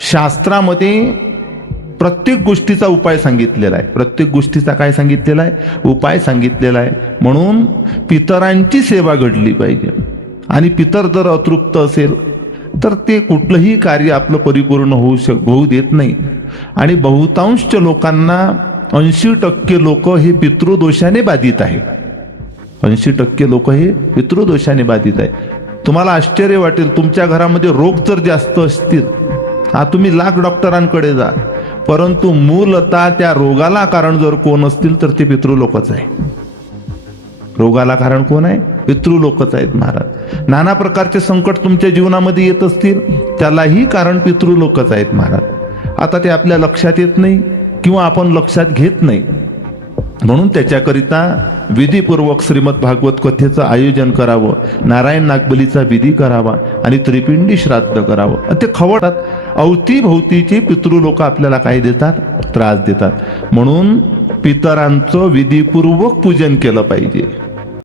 शास्त्रामध्ये प्रत्येक गोष्टीचा उपाय सांगितलेला आहे, प्रत्येक गोष्टीचा काय सांगितलेला आहे, उपाय सांगितलेला आहे. म्हणून पितरांची सेवा घडली पाहिजे. आणि पितर जर अतृप्त असेल तर ते कुठलंही कार्य आपलं परिपूर्ण होऊ देत नाही. आणि बहुतांश लोकांना 80% लोक हे पितृदोषाने बाधित आहे. 80% लोक हे पितृदोषाने बाधित आहे. तुम्हाला आश्चर्य वाटेल, तुमच्या घरामध्ये रोग जर जास्त असतील, तुम्ही लाख डॉक्टरांकडे जा, परंतु मूलतः त्या रोगाला कारण जर कोण असतील तर ते पितृलोकच आहे. रोगाला कारण कोण आहे? पितृलोकच आहेत महाराज. नाना प्रकारचे संकट तुमच्या जीवनामध्ये येत असतील, त्यालाही कारण पितृलोकच आहेत महाराज. आता ते आपल्या लक्षात येत नाही किंवा आपण लक्षात घेत नाही. म्हणून त्याच्याकरिता विधीपूर्वक श्रीमद भागवत कथेचं आयोजन करावं, नारायण नागबलीचा विधी करावा आणि त्रिपिंडी श्राद्ध करावं. ते खवळतात. अवतीभोवतीचे पितृलोक आपल्याला काय देतात? त्रास देतात. म्हणून पितरांचं विधीपूर्वक पूजन केलं पाहिजे.